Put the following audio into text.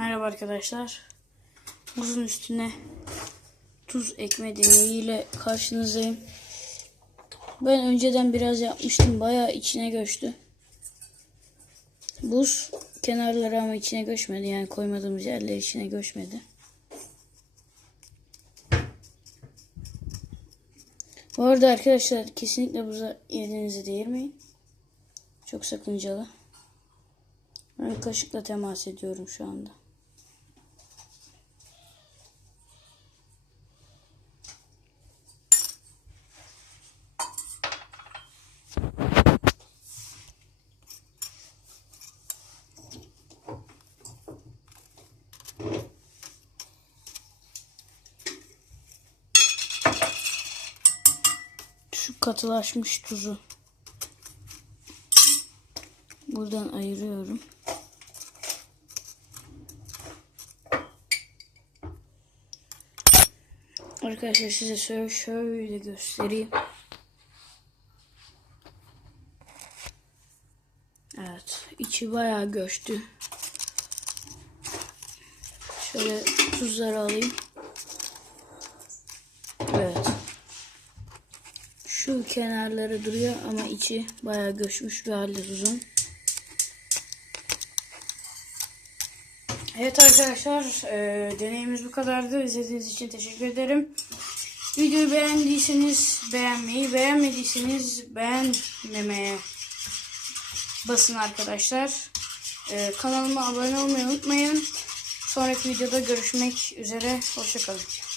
Merhaba arkadaşlar. Muzun üstüne tuz ekme deneyiyle karşınızdayım. Ben önceden biraz yapmıştım. Bayağı içine göçtü. Buz kenarları ama içine göçmedi. Yani koymadığımız yerler içine göçmedi. Bu arada arkadaşlar kesinlikle buza elinizi değirmeyin. Çok sakıncalı. Ben kaşıkla temas ediyorum şu anda. Şu katılaşmış tuzu buradan ayırıyorum. Arkadaşlar size şöyle, göstereyim. Evet, içi bayağı göçtü. Şöyle tuzları alayım. Evet. Şu kenarları duruyor ama içi bayağı göçmüş bir halde tuzun. Evet arkadaşlar e, deneyimiz bu kadardı. İzlediğiniz için teşekkür ederim. Videoyu beğendiyseniz beğenmeyi, beğenmediyseniz beğenmemeye basın arkadaşlar. E, kanalıma abone olmayı unutmayın. Sonraki videoda görüşmek üzere. Hoşçakalın.